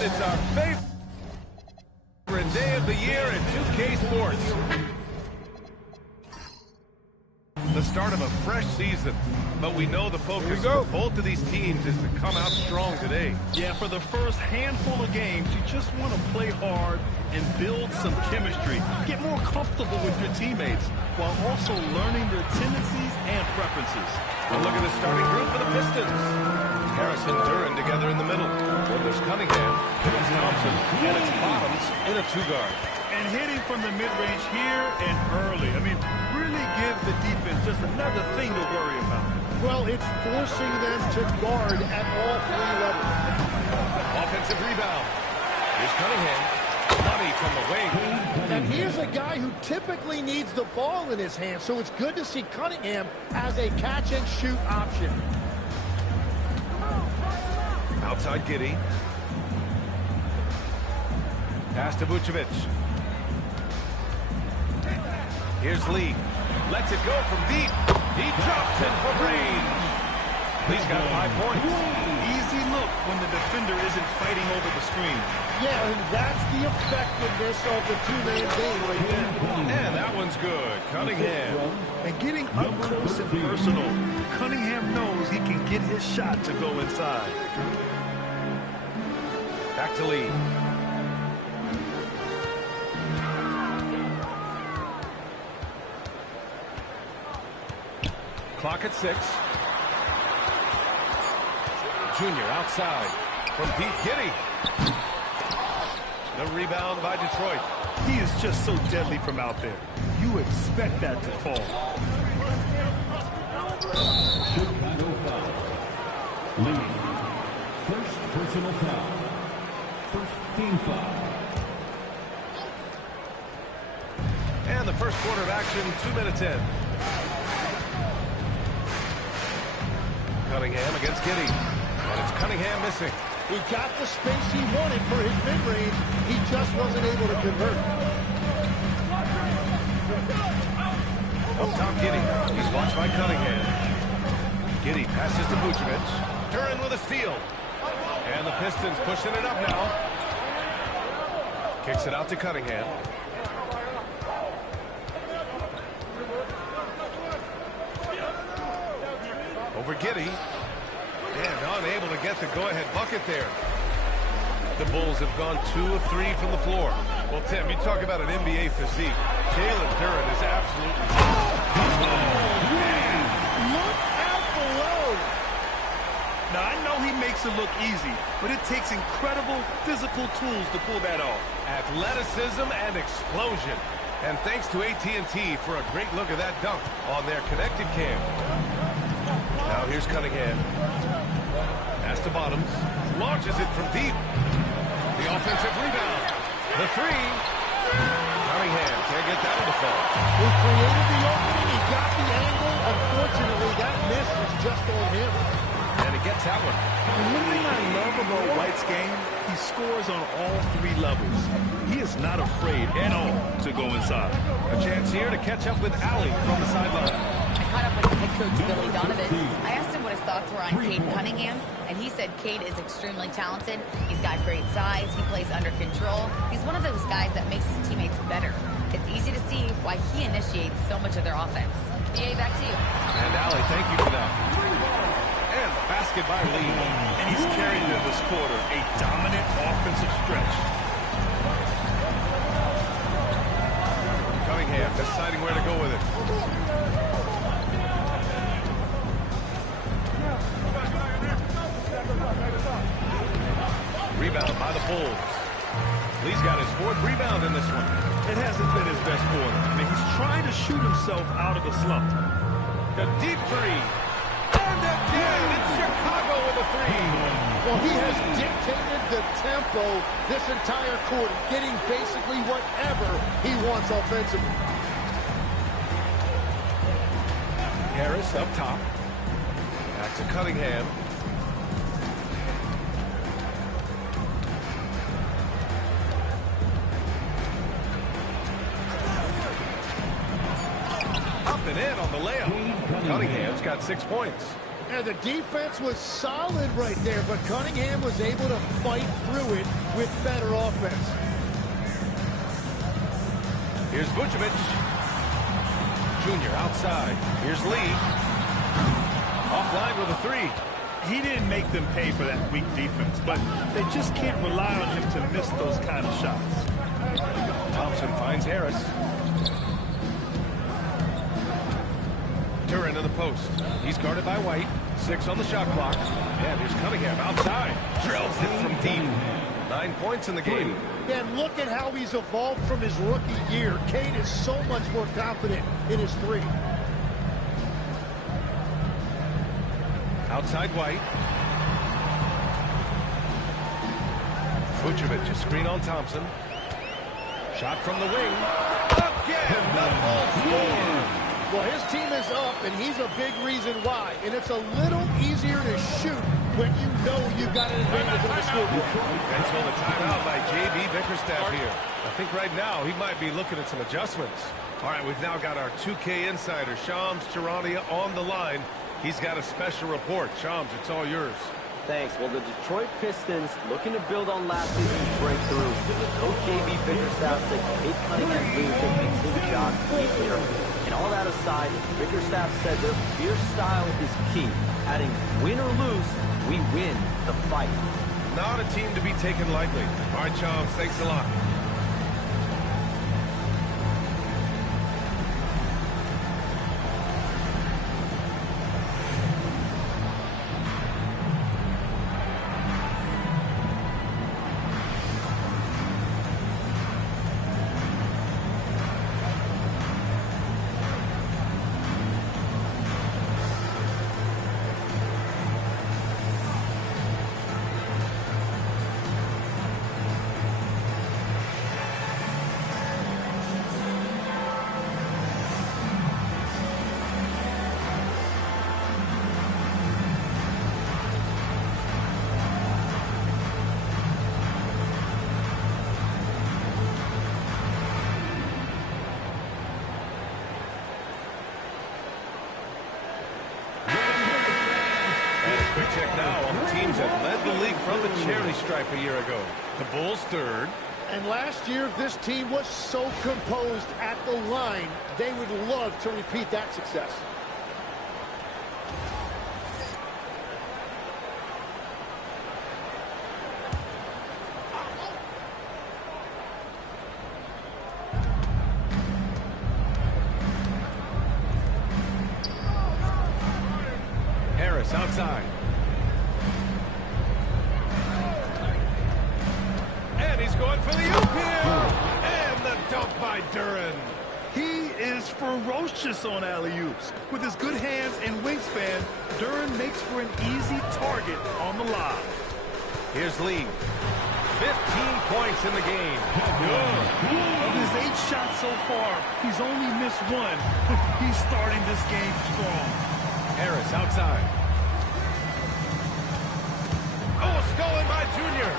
And it's our favorite day of the year in 2K Sports. The start of a fresh season, but we know the focus for both of these teams is to come out strong today. Yeah, for the first handful of games, you just want to play hard and build some chemistry. Get more comfortable with your teammates while also learning their tendencies and preferences. And look at the starting group for the Pistons. Harris and Duran together in the middle. Then there's Cunningham, Gibbons Thompson, and it's Bottoms in a two-guard. And hitting from the mid-range here and early. I mean, really gives the defense just another thing to worry about. Well, it's forcing them to guard at all three levels. Offensive rebound. Here's Cunningham. Money from the wing. And he is a guy who typically needs the ball in his hand, so it's good to see Cunningham as a catch-and-shoot option. Outside Giddey. Pass to Vucevic. Here's Lee. Lets it go from deep. He drops it from range. Lee's got 5 points. Easy look when the defender isn't fighting over the screen. Yeah, and that's the effectiveness of the two-man game right there. And that one's good. Cunningham. And getting up close and personal, Cunningham knows he can get his shot to go inside. Back to Lee. Clock at 6. Junior outside from Pete Giddey. The rebound by Detroit. He is just so deadly from out there. You expect that to fall. Chicago foul. Lee. First personal foul. First team foul. And the first quarter of action, 2 minutes in. Cunningham against Giddey. And it's Cunningham missing. He got the space he wanted for his mid-range. He just wasn't able to convert. Up top, Giddey. He's watched by Cunningham. Giddey passes to Vucevic. Duran with a steal. And the Pistons pushing it up now. Kicks it out to Cunningham. Over Giddey. And unable to get the go-ahead bucket there. The Bulls have gone 2 of 3 from the floor. Well, Tim, you talk about an NBA physique. Jalen Duran is absolutely... Oh, man. Look out below. Now, I know he makes it look easy, but it takes incredible physical tools to pull that off. Athleticism and explosion. And thanks to AT&T for a great look at that dunk on their connected cam. Now here's Cunningham. Pass to Bottoms. Launches it from deep. The offensive rebound. The three. Cunningham can't get that one to fall. He created the opening. He got the angle. Unfortunately, that miss was just on him. And he gets that one. And one thing I love about White's game, he scores on all 3 levels. He is not afraid at all to go inside. A chance here to catch up with Allie from the sideline. I caught up with head coach Billy Donovan. I asked him what his thoughts were on Cade Cunningham, and he said Cade is extremely talented. He's got great size. He plays under control. He's one of those guys that makes his teammates better. It's easy to see why he initiates so much of their offense. BA, back to you. And Allie, thank you for that. And the basket by Lee. And he's carried in this quarter a dominant offensive stretch. Cunningham deciding where to go with it. Rebound by the Bulls. Lee's got his 4th rebound in this one. It hasn't been his best quarter. I mean, he's trying to shoot himself out of a slump. The deep three. And again, it's Chicago with a 3. Well, he has dictated the tempo this entire quarter, getting basically whatever he wants offensively. Harris up top. Back to Cunningham. Up and in on the layup. Cunningham's got 6 points. And the defense was solid right there, but Cunningham was able to fight through it with better offense. Here's Vucevic. Junior outside. Here's Lee. Offline with a three. He didn't make them pay for that weak defense, but they just can't rely on him to miss those kind of shots. Thompson finds Harris. Duran in the post. He's guarded by White. 6 on the shot clock. And here's Cunningham outside. Drills it from deep. 9 points in the game. And look at how he's evolved from his rookie year. Cade is so much more confident in his three. Outside White. Vucevic, a screen on Thompson. Shot from the wing. Again, the Bulls score. Well, his team is up, and he's a big reason why. And it's a little easier to shoot when you know you've got an advantage on the scoreboard. And so the timeout by J.B. Bickerstaff here. I think right now he might be looking at some adjustments. All right, we've now got our 2K insider, Shams Charania, on the line. He's got a special report. Shams, it's all yours. Thanks. Well, the Detroit Pistons looking to build on last season's breakthrough. Coach J.B. Bickerstaff said Cade Cunningham's leadership makes his job easier. And all that aside, Bickerstaff said their fierce style is key. Adding, win or lose, we win the fight. Not a team to be taken lightly. All right, Shams, thanks a lot. Quick check now on the teams that led the league from the charity stripe a year ago. The Bulls third. And last year, this team was so composed at the line, they would love to repeat that success. Harris outside. And he's going for the oop here. And the dunk by Duran. He is ferocious on alley-oops. With his good hands and wingspan, Duran makes for an easy target on the lob. Here's Lee. 15 points in the game. Good. Of his 8 shots so far, he's only missed 1. He's starting this game strong. Harris outside. Oh, stolen by Junior.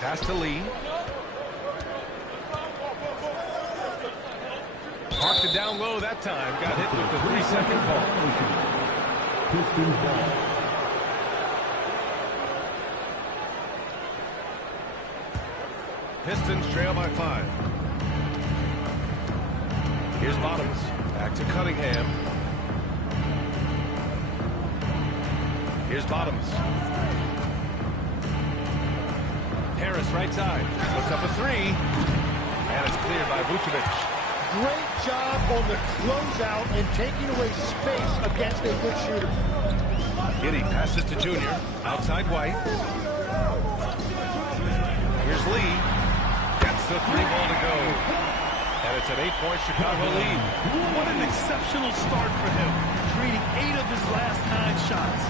Pass to Lee. Parked it down low that time. Got hit with the 3-second call. Pistons ball. Pistons trail by 5. Here's Bottoms. Back to Cunningham. Here's Bottoms. Harris right side. Puts up a 3. And it's cleared by Vucevic. Great job on the closeout and taking away space against a good shooter. Giddey passes to Junior. Outside White. Here's Lee. Gets the 3-ball to go. And it's an 8-point Chicago lead. What an exceptional start for him, treating 8 of his last 9 shots.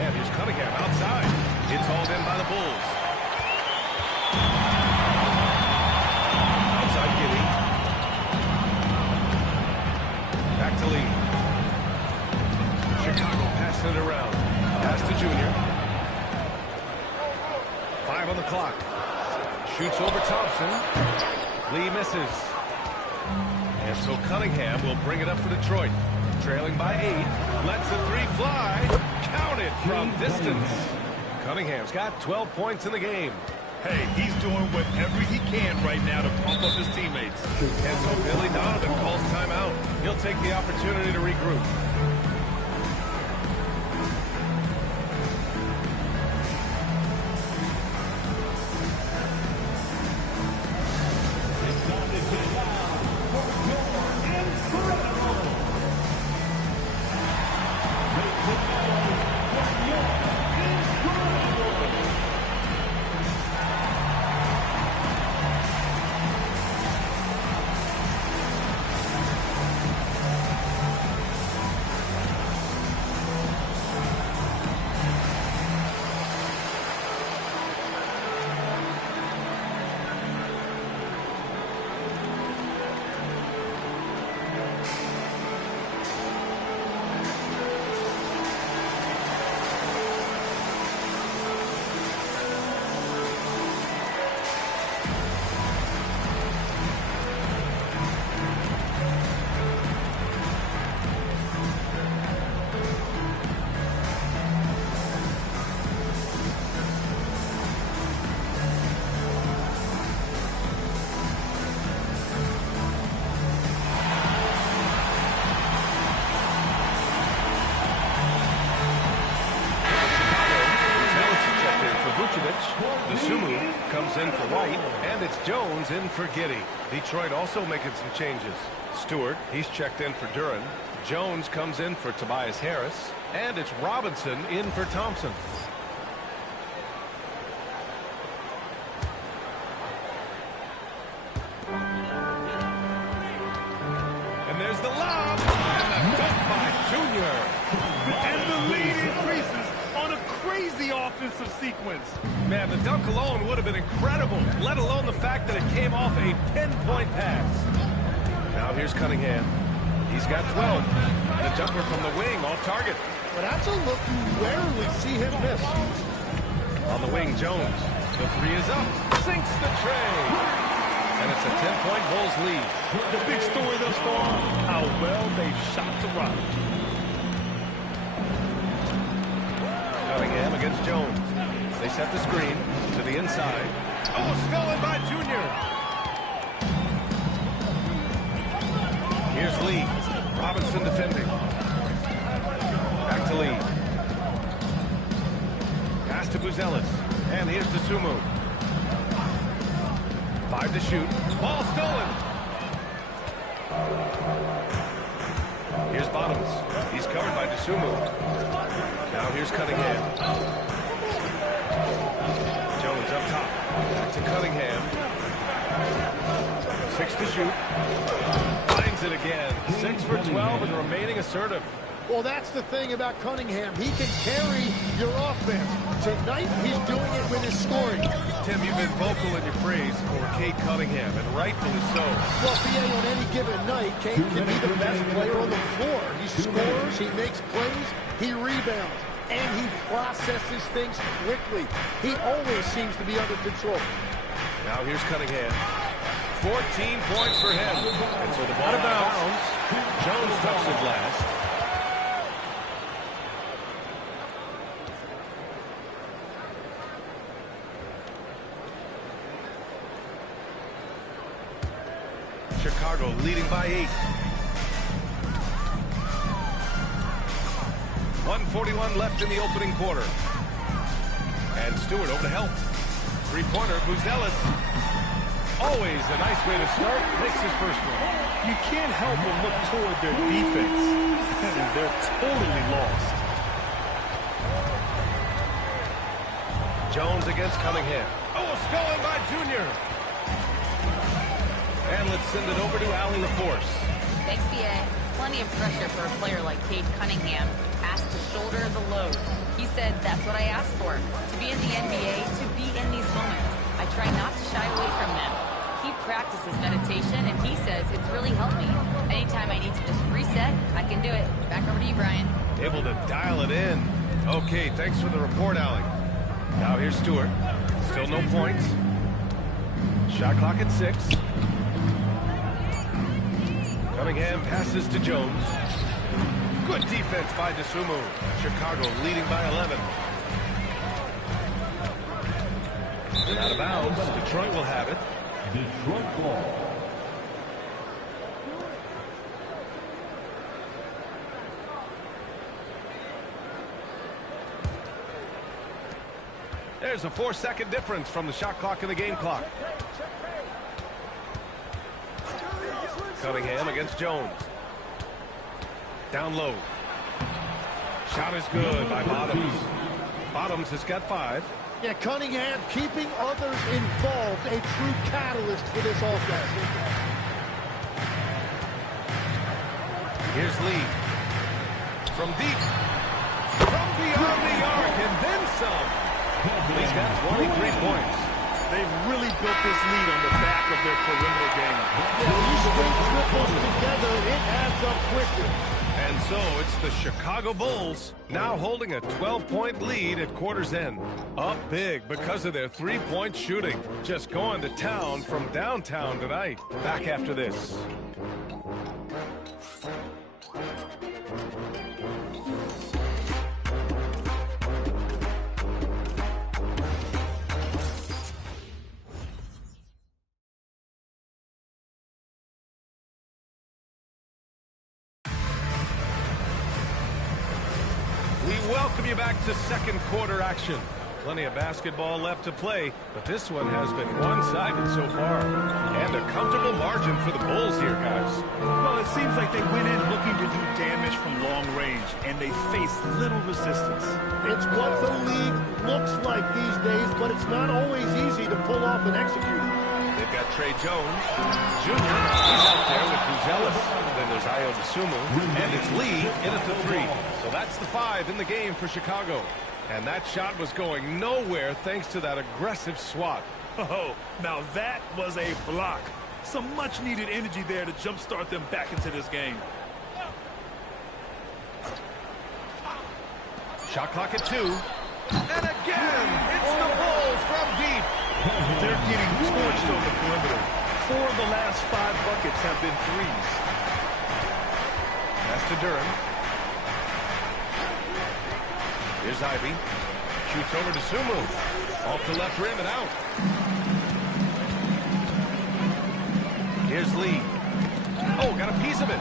And here's Cunningham outside. It's hauled in by the Bulls. Outside Giddey. Back to Lee. Chicago passing it around. Pass to Junior. 5 on the clock. Shoots over Thompson. Lee misses. And so Cunningham will bring it up for Detroit. Trailing by 8. Lets the three fly. Counted from distance. Cunningham's got 12 points in the game. Hey, he's doing whatever he can right now to pump up his teammates. And so Billy Donovan calls timeout. He'll take the opportunity to regroup. In for White, and it's Jones in for Giddey. Detroit also making some changes. Stewart, he's checked in for Duran. Jones comes in for Tobias Harris, and it's Robinson in for Thompson. And there's the lob, and the dunk by Junior. And the lead increases on a crazy offensive sequence. Man, the dunk alone would have been incredible, let alone the fact that it came off a pinpoint pass. Now here's Cunningham. He's got 12. The jumper from the wing off target. Well, that's a look you rarely see him miss. On the wing, Jones. The three is up. Sinks the tray. And it's a 10-point Bulls lead. The big story thus far, how well they shot to rock. Cunningham against Jones. They set the screen to the inside. Oh, stolen by Junior. Here's Lee. Robinson defending. Back to Lee. Pass to Buzelis. And here's to Sumu. 5 to shoot. Ball stolen. Here's Bottoms. He's covered by DeSumo. Now here's Cunningham. Jones up top. Back to Cunningham. 6 to shoot. Finds it again. 6 for 12 and remaining assertive. Well, that's the thing about Cunningham. He can carry your offense. Tonight, he's doing it with his scoring. Tim, you've been vocal in your praise for Cade Cunningham, and rightfully so. Well, PA, on any given night, Cade can be the best player on the floor. He scores, he makes plays, he rebounds, and he processes things quickly. He always seems to be under control. Now here's Cunningham. 14 points for him. And so the ball out of bounds. Jones touched it last. Chicago leading by 8. 1:41 left in the opening quarter. And Stewart over to help. Three-pointer, Buzelis. Always a nice way to start. Makes his first one. You can't help but look toward their defense. They're totally lost. Jones against Cunningham. Oh, stolen by Junior. And let's send it over to Allie LaForce. Thanks, BA. Plenty of pressure for a player like Cade Cunningham. Asked to shoulder the load. He said, that's what I asked for. To be in the NBA, to be in these moments. I try not to shy away from them. He practices meditation, and he says it's really helped me. Anytime I need to just reset, I can do it. Back over to you, Brian. Able to dial it in. Okay, thanks for the report, Allie. Now here's Stewart. Still no points. Shot clock at 6. Cunningham passes to Jones. Good defense by DeSumo. Chicago leading by 11. And out of bounds. Detroit will have it. Detroit ball. There's a 4-second difference from the shot clock and the game clock. Cunningham against Jones. Down low. Shot is good by Bottoms. Bottoms has got 5. Yeah, Cunningham keeping others involved, a true catalyst for this offense. Here's Lee. From deep. From beyond the arc and then some. Lee's got 23 points. They've really built this lead on the back of their perimeter game. Yeah, these string triples together, it adds up quickly. And so it's the Chicago Bulls now holding a 12-point lead at quarter's end. Up big because of their three-point shooting. Just going to town from downtown tonight. Back after this. Welcome you back to second quarter action. Plenty of basketball left to play, but this one has been one-sided so far. And a comfortable margin for the Bulls here, guys. Well, it seems like they went in looking to do damage from long range, and they faced little resistance. It's what the league looks like these days, but it's not always easy to pull off and execute. They've got Trey Jones, Jr. He's out there with Buzelis. Then there's Ayo DeSumo, and it's Lee in at the 3. So that's the 5 in the game for Chicago. And that shot was going nowhere thanks to that aggressive swat. Oh, now that was a block. Some much-needed energy there to jumpstart them back into this game. Shot clock at 2. And again, it's the Bulls from deep. They're getting torched on the perimeter. 4 of the last 5 buckets have been threes. Pass to Durham. Here's Ivy. Shoots over to Sumu. Off the left rim and out. Here's Lee. Oh, got a piece of it.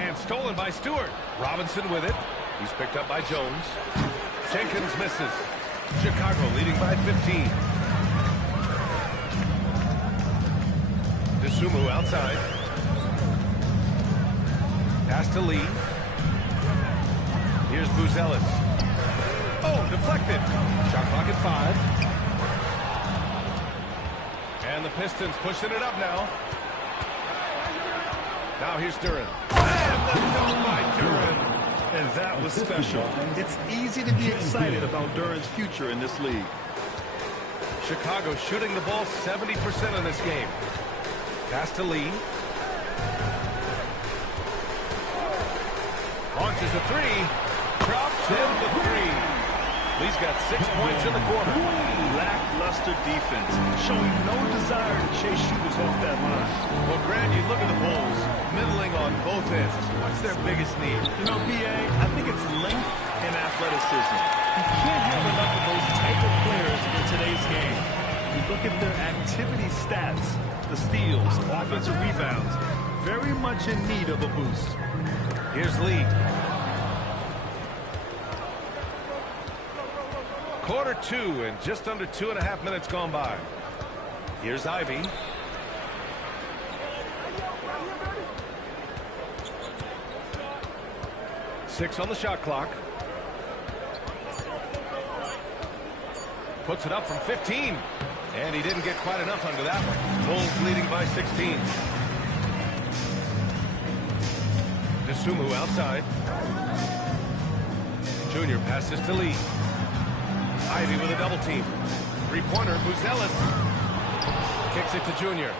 And stolen by Stewart. Robinson with it. He's picked up by Jones. Jenkins misses. Chicago leading by 15. DeSumo outside. Pass to Lee. Here's Buzelis. Oh, deflected. Shot clock at 5. And the Pistons pushing it up now. Now here's Duran. And the dunk by Duran. And that was special. It's easy to be excited about Duran's future in this league. Chicago shooting the ball 70% in this game. Pass to Lee. Launches a 3. Drops in the 3. Lee's got 6 points in the quarter. Lackluster defense, showing no desire to chase shooters off that line. Well, Grant, you look at the Bulls, middling on both ends. What's their biggest need? You know, B.A., I think it's length and athleticism. You can't have enough of those type of players in today's game. You look at their activity stats, the steals, offensive rebounds, very much in need of a boost. Here's Lee. Quarter 2 and just under 2.5 minutes gone by. Here's Ivy. Six on the shot clock. Puts it up from 15. And he didn't get quite enough under that one. Bulls leading by 16. DeSumo outside. Junior passes to Lee. Ivy with a double team. Three-pointer, Buzelis. Kicks it to Junior.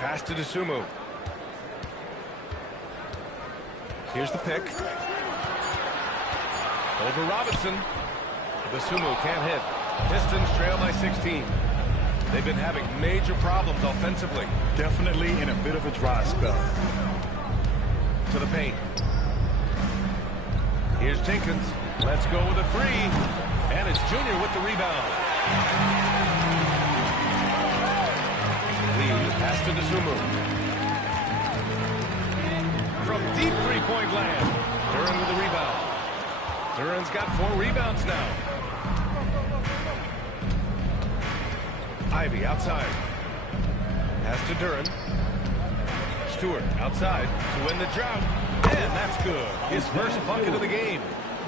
Pass to DeSumo. Here's the pick. Over Robinson. DeSumo can't hit. Pistons trail by 16. They've been having major problems offensively. Definitely in a bit of a dry spell. To the paint. Here's Jenkins. Let's go with a three. And it's Junior with the rebound. Lee, pass to Desumu. From deep three-point land. Duran with the rebound. Duran's got 4 rebounds now. Ivy outside. Pass to Duran. Stewart outside to win the drought. And that's good. His first bucket of the game.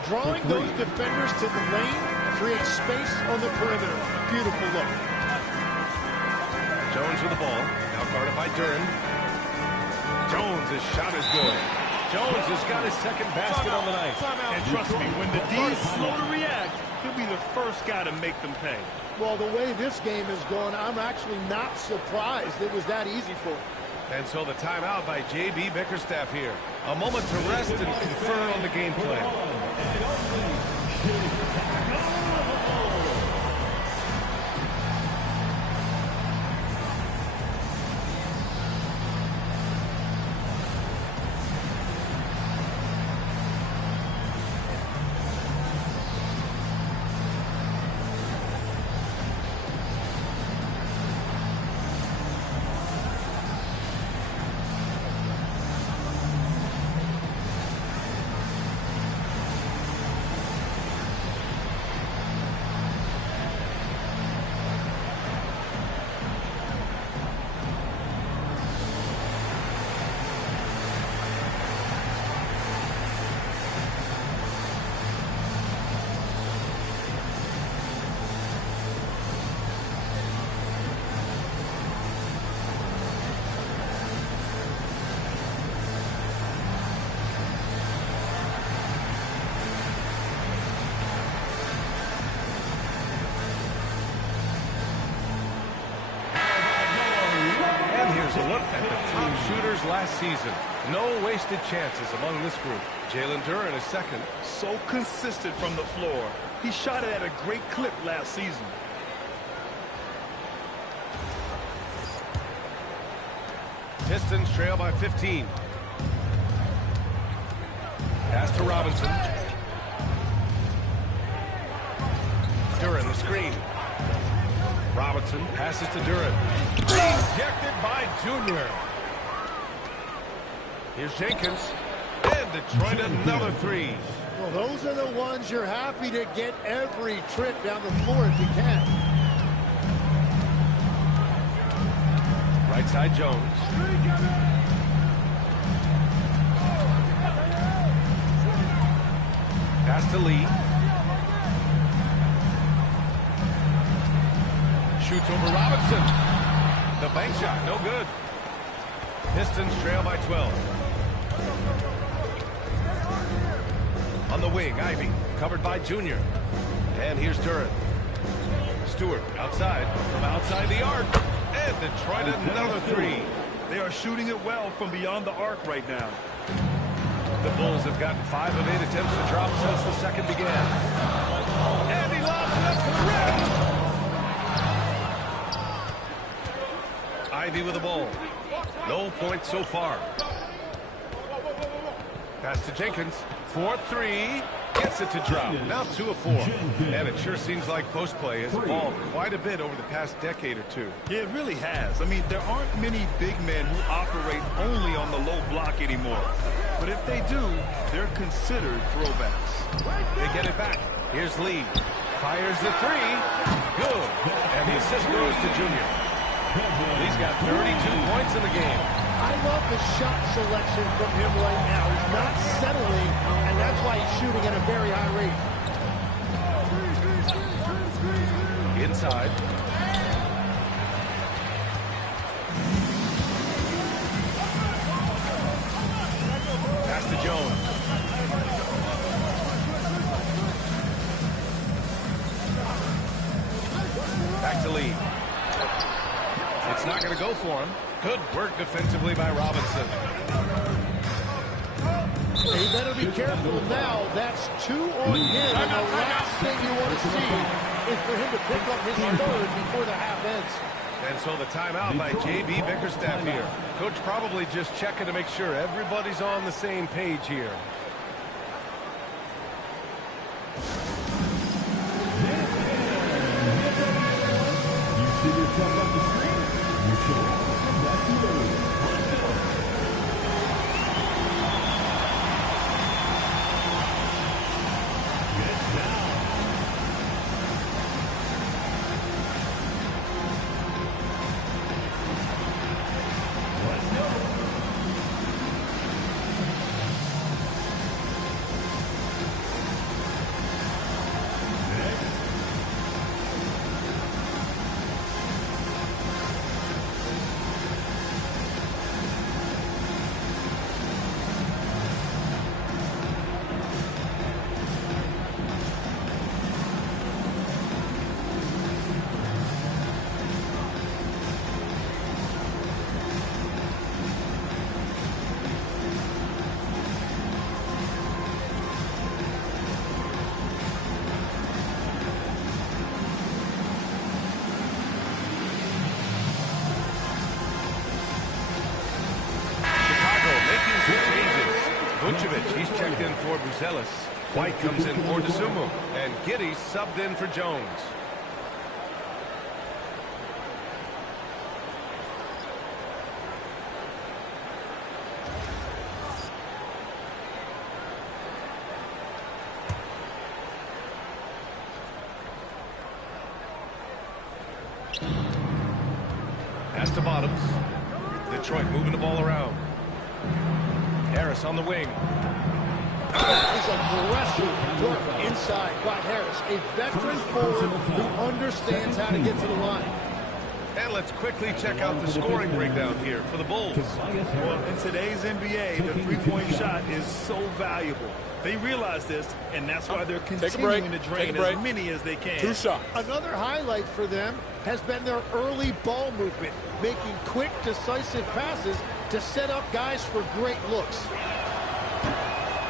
Drawing those defenders to the lane creates space on the perimeter. Beautiful look. Jones with the ball. Now guarded by Duran. Jones' his shot is good. Jones has got his second basket on the night. And trust me, when the D is slow to react, he'll be the first guy to make them pay. Well, the way this game is going, I'm actually not surprised it was that easy for him. And so the timeout by J.B. Bickerstaff here. A moment to rest and confer on the game plan. A look at the top shooters last season. No wasted chances among this group. Jalen Duran is second. So consistent from the floor. He shot it at a great clip last season. Pistons trail by 15. Pass to Robinson. Duran the screen. Robinson passes to Duran. Rejected by Junior. Here's Jenkins. And Detroit another three. Well, those are the ones you're happy to get every trip down the floor if you can. Right side Jones. Pass to Lee. Shoots over Robinson. The bank shot, no good. Pistons trail by 12. On the wing, Ivy, covered by Junior. And here's Duran. Stewart, outside, from outside the arc. And Detroit another three. They are shooting it well from beyond the arc right now. The Bulls have gotten 5 of 8 attempts to drop since the second began. And he lobs it up to the rim. Ivy with the ball. No points so far. Pass to Jenkins. 4-3. Gets it to drop. Now 2 of 4. And it sure seems like post play has evolved quite a bit over the past decade or two. Yeah, it really has. I mean, there aren't many big men who operate only on the low block anymore. But if they do, they're considered throwbacks. They get it back. Here's Lee. Fires the three. Good. And the assist goes to Junior. He's got 32 points in the game. I love the shot selection from him right now. He's not settling, and that's why he's shooting at a very high rate. Inside. Pass to Jones. Back to Lee. It's not going to go for him. Good work defensively by Robinson. He better be careful now. That's 2 on him, and the last thing you want to see is for him to pick up his third before the half ends. And so the timeout by J.B. Bickerstaff here. Coach probably just checking to make sure everybody's on the same page here. You see yourself on the screen. You should welcome back to those. Let's go. Get down. Let's go. Next. He's checked in for Buzelis. White comes in for DeSumo. And Giddey subbed in for Jones. Pass to Bottoms. Detroit moving the ball around. Harris on the wing. That is aggressive work inside by Harris, a veteran forward who understands how to get to the line. And let's quickly check out the scoring breakdown here for the Bulls. Well, in today's NBA, the three-point shot is so valuable. They realize this, and that's why they're continuing to drain as many as they can. Two shots. Another highlight for them has been their early ball movement, making quick, decisive passes to set up guys for great looks.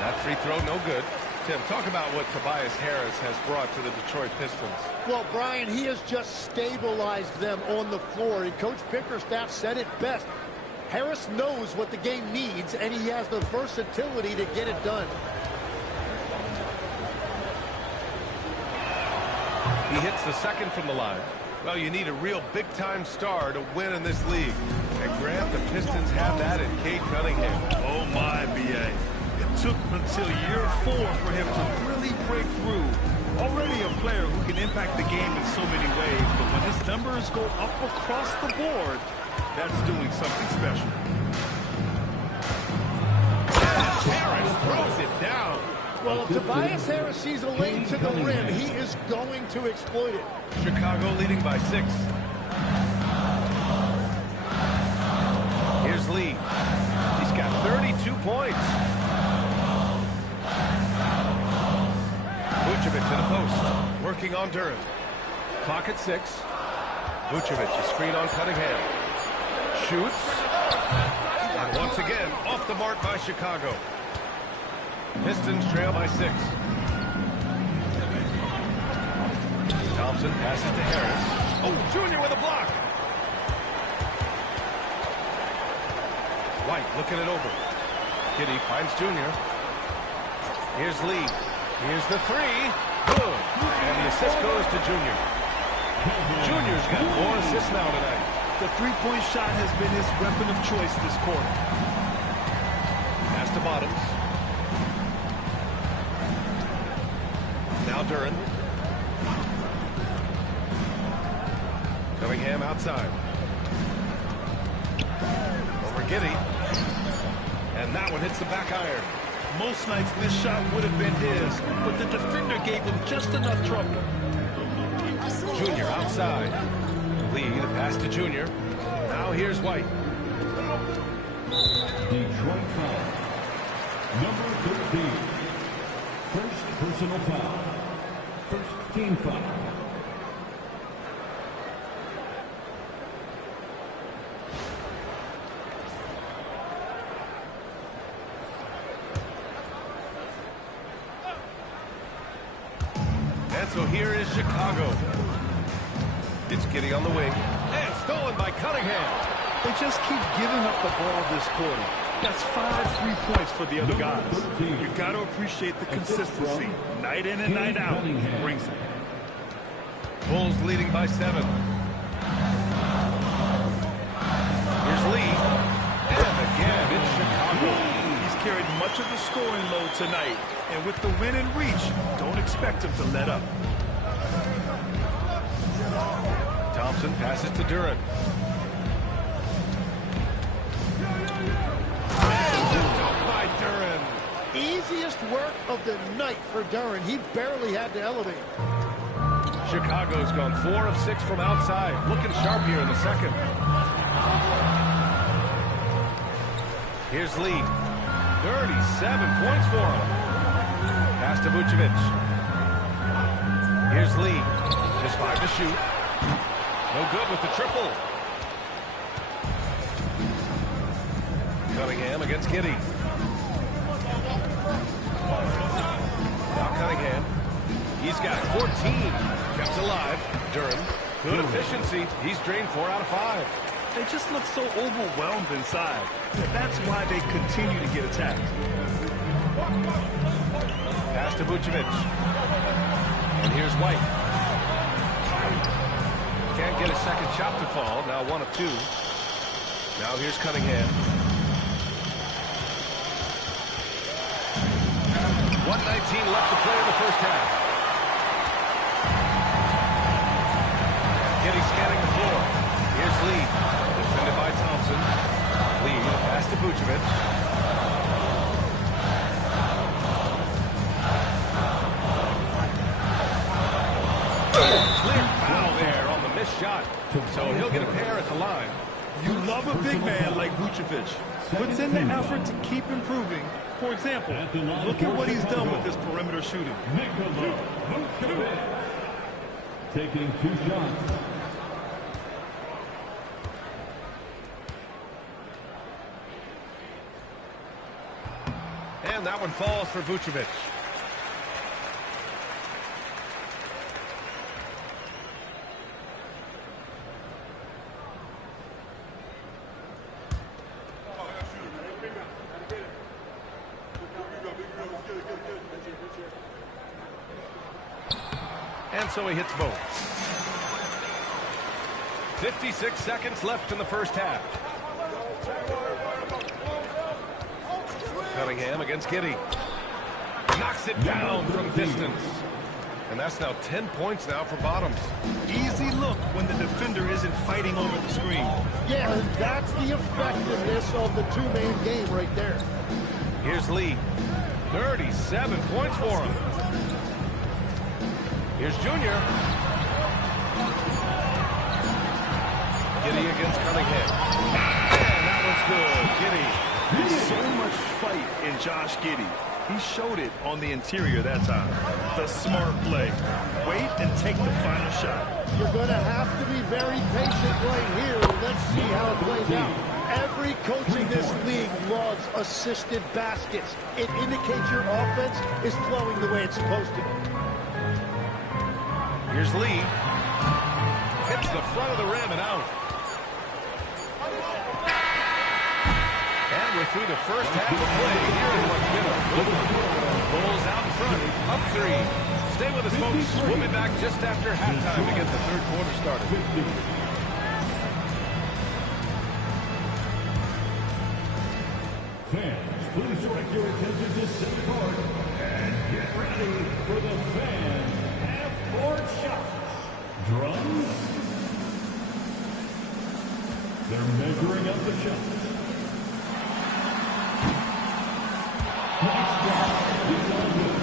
That free throw, no good. Tim, talk about what Tobias Harris has brought to the Detroit Pistons. Well, Brian, he has just stabilized them on the floor, and Coach Bickerstaff said it best. Harris knows what the game needs, and he has the versatility to get it done. He hits the second from the line. Well, you need a real big-time star to win in this league. And Grant, the Pistons have that in Cade Cunningham. Oh, my, B.A. It took until year 4 for him to really break through. Already a player who can impact the game in so many ways, but when his numbers go up across the board, that's doing something special. Harris throws it down. Well, if Tobias Harris sees a lane to the rim, he is going to exploit it. Chicago leading by 6. Here's Lee. He's got 32 points. Vucevic to the post. Working on Durant. Clock at 6. Vucevic, a screen on Cunningham. Shoots. And once again, off the mark by Chicago. Pistons trail by 6. Thompson passes to Harris. Oh, Junior with a block. White looking it over. Giddey finds Junior. Here's Lee. Here's the 3. Good. And the assist goes to Junior. Junior's got 4 assists now tonight. The three-point shot has been his weapon of choice this quarter. Pass to Bottoms. Now Durant. Cunningham outside. Over Giddey. And that one hits the back iron. Most nights this shot would have been his, but the defender gave him just enough trouble. Junior outside. Lee, the pass to Junior. Now here's White. Detroit foul. Number 13. First personal foul. First team foul. And so here is Chicago. It's Giddy on the wing. And stolen by Cunningham. They just keep giving up the ball this quarter. That's 5 3 points for the other guys. You got to appreciate the consistency. Night in and night out brings it. Bulls leading by 7. Here's Lee. And again, it's Chicago. He's carried much of the scoring load tonight. And with the win in reach, don't expect him to let up. Thompson passes to Durant. By Durant. Easiest work of the night for Durant. He barely had to elevate. Chicago's gone 4 of 6 from outside. Looking sharp here in the second. Here's Lee. 37 points for him. Pass to Vucevic. Here's Lee. Just 5 to shoot. No good with the triple. Cunningham against Giddy. Now Cunningham. He's got 14. Kept alive. Durham. Good efficiency. He's drained 4 out of 5. They just look so overwhelmed inside. That's why they continue to get attacked. Pass to Vucevic. And here's White. Can't get a second shot to fall. Now 1 of 2. Now here's Cunningham. 1:19 left to play in the first half. Giddy scanning the floor. Here's Lee. Defended by Thompson. Lee, the pass to Vucevic. Clear foul there on the missed shot. So he'll get a pair at the line. You love a big man like Vucevic. Puts in the effort to keep improving. For example, look at what he's done with his perimeter shooting. Taking 2 shots. And that one falls for Vucevic. And so he hits both. 56 seconds left in the first half. Cunningham against Giddy. Knocks it down from distance. And that's now 10 points now for Bottoms. Easy look when the defender isn't fighting over the screen. Yeah, and that's the effectiveness of the two-man game right there. Here's Lee. 37 points for him. Here's Junior. Giddy against Cunningham. And that one's good. Giddy. There's so much fight in Josh Giddy. He showed it on the interior that time. The smart play. Wait and take the final shot. You're going to have to be very patient right here. Let's see how it plays out. Every coach in this league loves assisted baskets. It indicates your offense is flowing the way it's supposed to. Here's Lee. Hits the front of the rim and out. And we're through the first half of play here in what's been a good one. Bulls out in front, up 3. Stay with us, folks. We'll be back just after halftime to get the third quarter started. Fans, please direct your attention to center court and get ready for the fan half-court shots. Drums. They're measuring up the shots. Next shot is on good.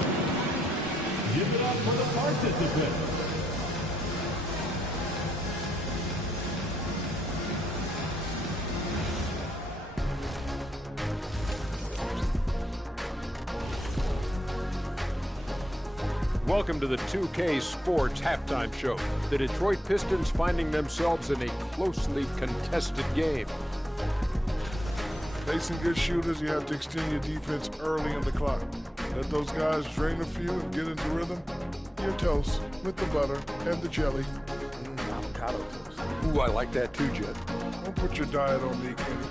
Give it up for the participants. Welcome to the 2K Sports Halftime Show. The Detroit Pistons finding themselves in a closely contested game. Facing good shooters, you have to extend your defense early in the clock. Let those guys drain a few and get into rhythm. Your toast with the butter and the jelly. Avocado toast. Ooh, I like that too, Jed. Don't put your diet on me, Kenny.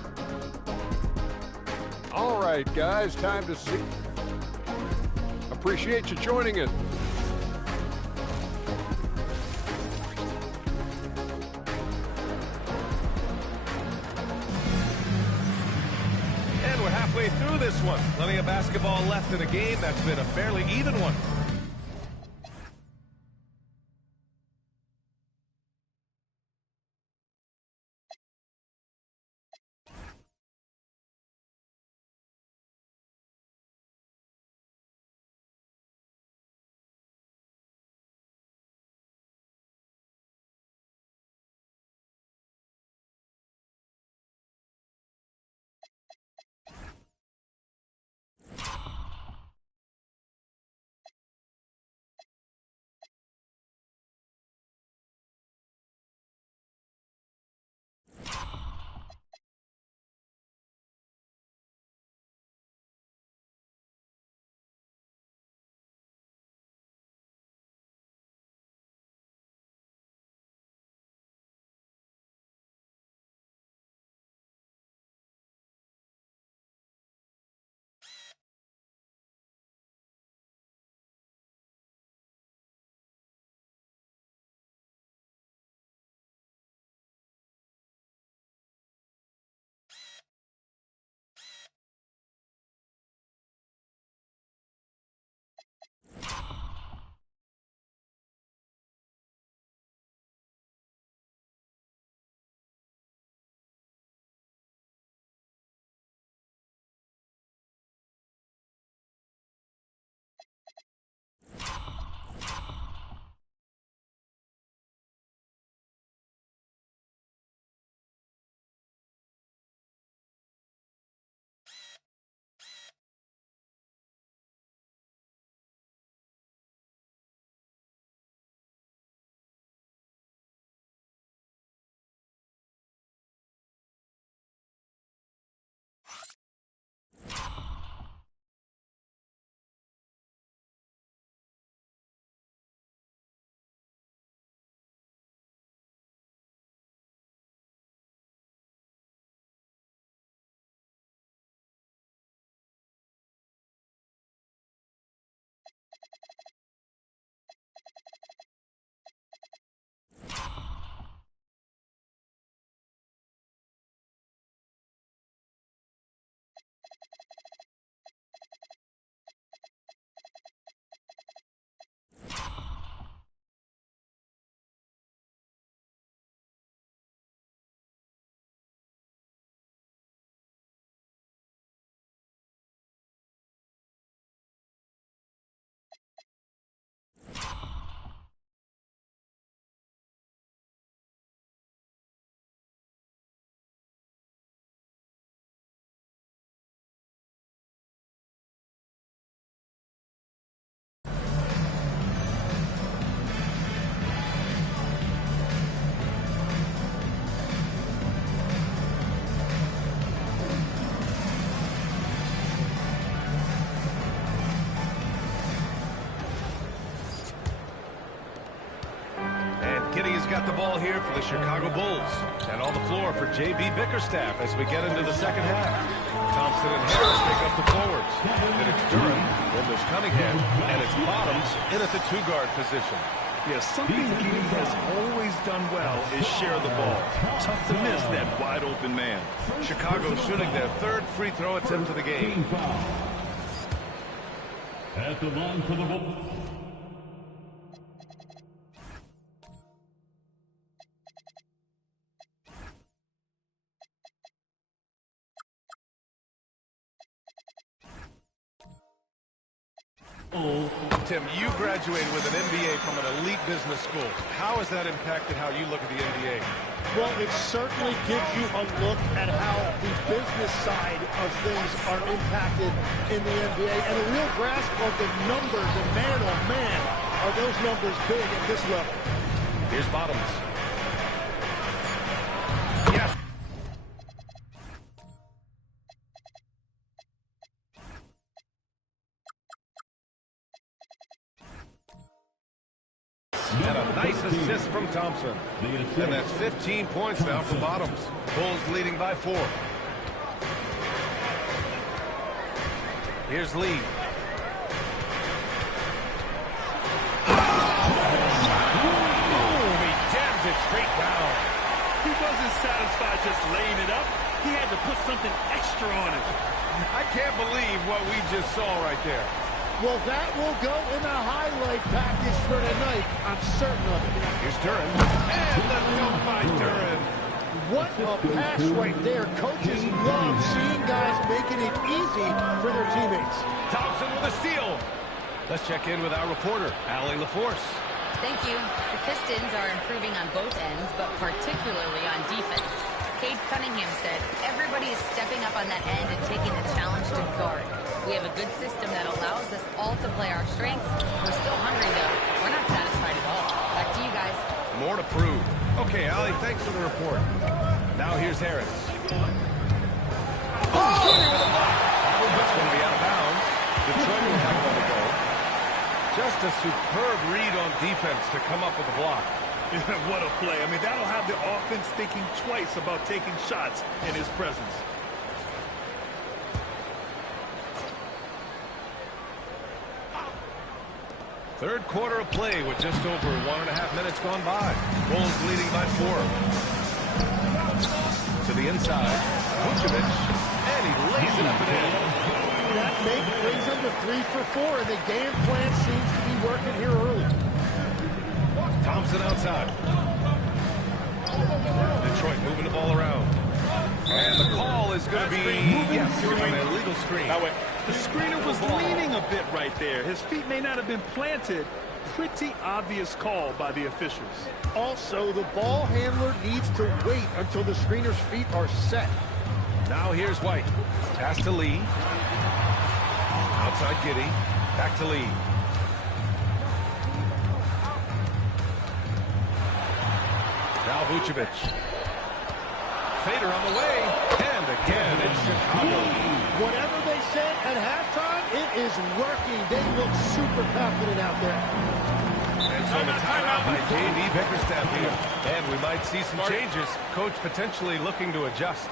All right, guys, time to see. Appreciate you joining us. And we're halfway through this one. Plenty of basketball left in a game that's been a fairly even one. Kenny's got the ball here for the Chicago Bulls. And on the floor for J.B. Bickerstaff as we get into the second half. Thompson and Harris pick up the forwards. Then it's Durham, then there's Cunningham, and it's Bottoms in at the two-guard position. Yeah, something Giddy has always done well is share the ball. Tough to miss that wide-open man. Chicago shooting their third free throw attempt of the game. At the line for the Bulls. Tim, you graduated with an MBA from an elite business school. How has that impacted how you look at the NBA? Well, it certainly gives you a look at how the business side of things are impacted in the NBA and a real grasp of the numbers. And man, oh man, are those numbers big at this level. Here's Bottoms. Yes. assist from Thompson. And that's 15 points now for Bottoms. Bulls leading by 4. Here's Lee. Boom! He jams it straight down. He wasn't satisfied just laying it up. He had to put something extra on it. I can't believe what we just saw right there. Well, that will go in the highlight package for tonight. I'm certain of it. Here's Duran. And the dunk by Duran. What a pass right there. Coaches love seeing guys making it easy for their teammates. Thompson with a steal. Let's check in with our reporter, Allie LaForce. Thank you. The Pistons are improving on both ends, but particularly on defense. Cade Cunningham said, everybody is stepping up on that end and taking the challenge to guard. We have a good system that allows us all to play our strengths. We're still hungry, though. We're not satisfied at all. Back to you guys. More to prove. Okay, Allie, thanks for the report. Now here's Harris. Oh! With a block. That's going to be out of bounds. Detroit will have it on the goal. Just a superb read on defense to come up with a block. What a play. I mean, that'll have the offense thinking twice about taking shots in his presence. Third quarter of play with just over 1.5 minutes gone by. Bulls leading by 4. To the inside. Vucevic. And he lays it up and in. That make brings them to 3 for 4, and the game plan seems to be working here early. Thompson outside. Detroit moving the ball around. And the call is going to be an illegal screen. The screener was leaning a bit right there. His feet may not have been planted. Pretty obvious call by the officials. Also, the ball handler needs to wait until the screener's feet are set. Now here's White. Pass to Lee. Outside Giddey. Back to Lee. Now Vucevic. Fader on the way. And again it's Chicago. Whatever they said at halftime, it is working. They look super confident out there. And so the timeout by J.D. Bickerstaff here. And we might see some changes. Coach potentially looking to adjust.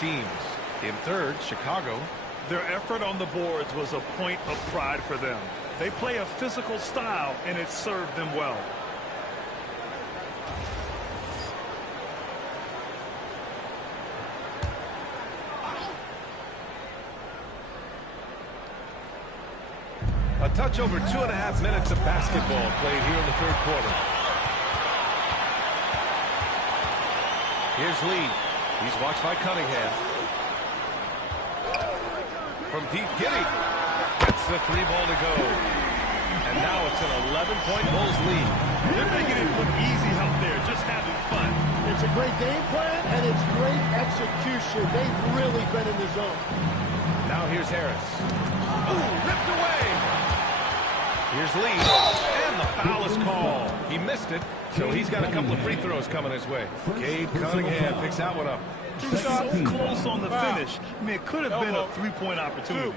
Teams. In third, Chicago. Their effort on the boards was a point of pride for them. They play a physical style, and it served them well. A touch over 2.5 minutes of basketball played here in the third quarter. Here's Lee. He's watched by Cunningham. From deep, Giddey gets the 3 ball to go. And now it's an 11-point Bulls lead. They're making it look easy out there, just having fun. It's a great game plan, and it's great execution. They've really been in the zone. Now here's Harris. Ooh, ripped away. Here's Lee. And the foul is called. He missed it, so he's got a couple of free throws coming his way. Cade Cunningham picks that one up. He was so close on the finish. I mean, it could have been a three-point opportunity.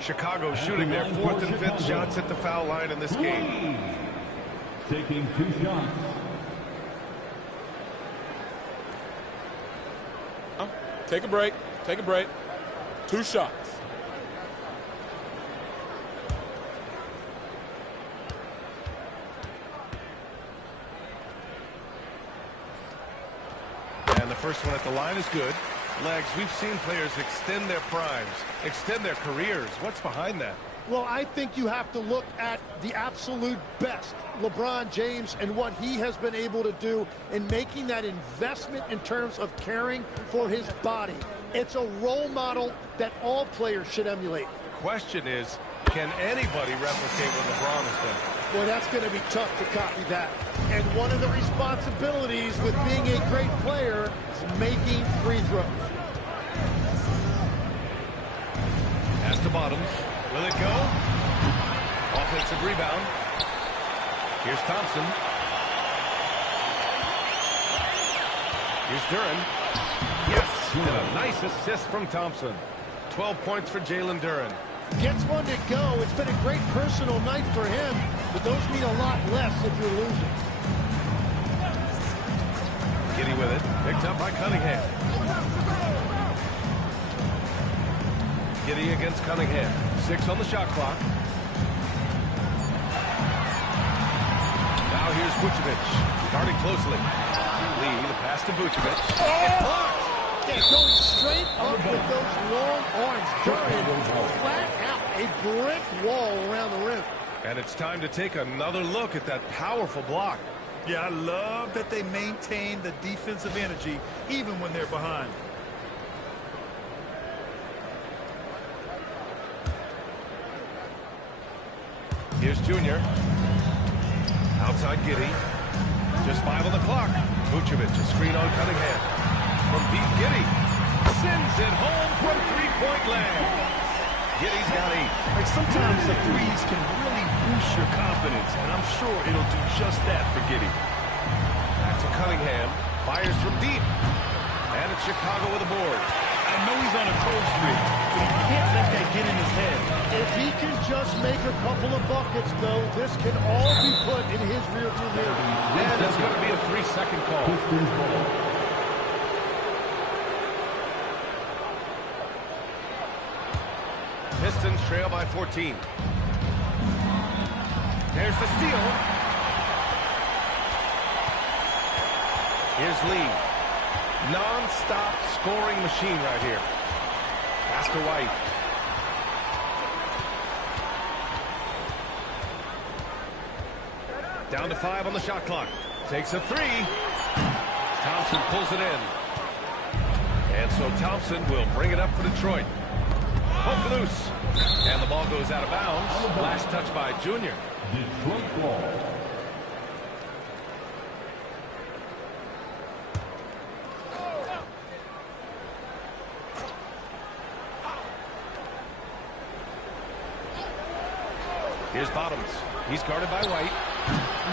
Chicago shooting their 4th and 5th shots at the foul line in this game. Taking 2 shots. Take a break. Take a break. 2 shots. And the first one at the line is good. Legs, we've seen players extend their primes, extend their careers. What's behind that? Well, I think you have to look at the absolute best, LeBron James, and what he has been able to do in making that investment in terms of caring for his body. It's a role model that all players should emulate. Question is, can anybody replicate what LeBron has done? Well, that's going to be tough to copy that. And one of the responsibilities with being a great player is making free throws. Pass to Bottoms. Will it go? Offensive rebound. Here's Thompson. Here's Duren. Yes, and a nice assist from Thompson. 12 points for Jalen Duren. Gets one to go. It's been a great personal night for him, but those mean a lot less if you're losing. Giddey with it. Picked up by Cunningham. Giddey against Cunningham. 6 on the shot clock. Now here's Vucevic. Guarding closely. Lee, the pass to Vucevic. It's blocked. Yeah, going straight up with those long arms. Duren flat out. A brick wall around the rim. And it's time to take another look at that powerful block. Yeah, I love that they maintain the defensive energy even when they're behind. Here's Junior. Outside Giddey. Just 5 on the clock. Vucevic, a screen on Cunningham. From deep, Giddey sends it home from three-point land. Giddey's got 8. Like sometimes the threes can really boost your confidence, and I'm sure it'll do just that for Giddey. Back to Cunningham. Fires from deep. And it's Chicago with a board. I know he's on a cold streak, but he can't let that get in his head. If he can just make a couple of buckets, though, this can all be put in his rearview mirror. And it's going to be a 3-second call. Pistons trail by 14. There's the steal. Here's Lee. Non-stop scoring machine right here. Pass to White. Down to 5 on the shot clock. Takes a 3. Thompson pulls it in. And so Thompson will bring it up for Detroit. Hook loose. And the ball goes out of bounds. Last touch by Junior. Detroit ball. Here's Bottoms. He's guarded by White.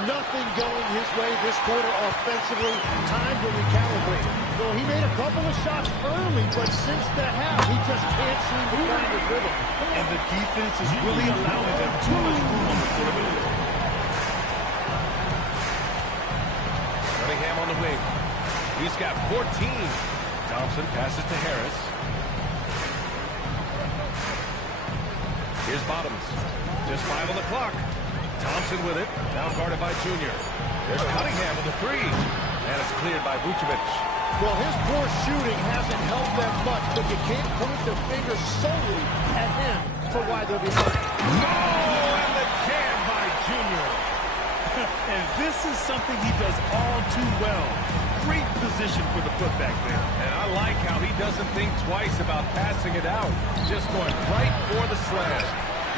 Nothing going his way this quarter offensively. Time to recalibrate. Well, he made a couple of shots early, but since the half, he just can't seem to find his rhythm. And the defense is really allowing them too much room on the perimeter. Cunningham on the wing. He's got 14. Thompson passes to Harris. Here's Bottoms. Just 5 on the clock. Thompson with it. Now guarded by Junior. There's Cunningham with the 3. And it's cleared by Vucevic. Well, his poor shooting hasn't helped them much, but you can't point the finger solely at him for why they're behind. Oh, and the jam by Junior. And this is something he does all too well. Great position for the putback there. And I like how he doesn't think twice about passing it out. Just going right for the slam.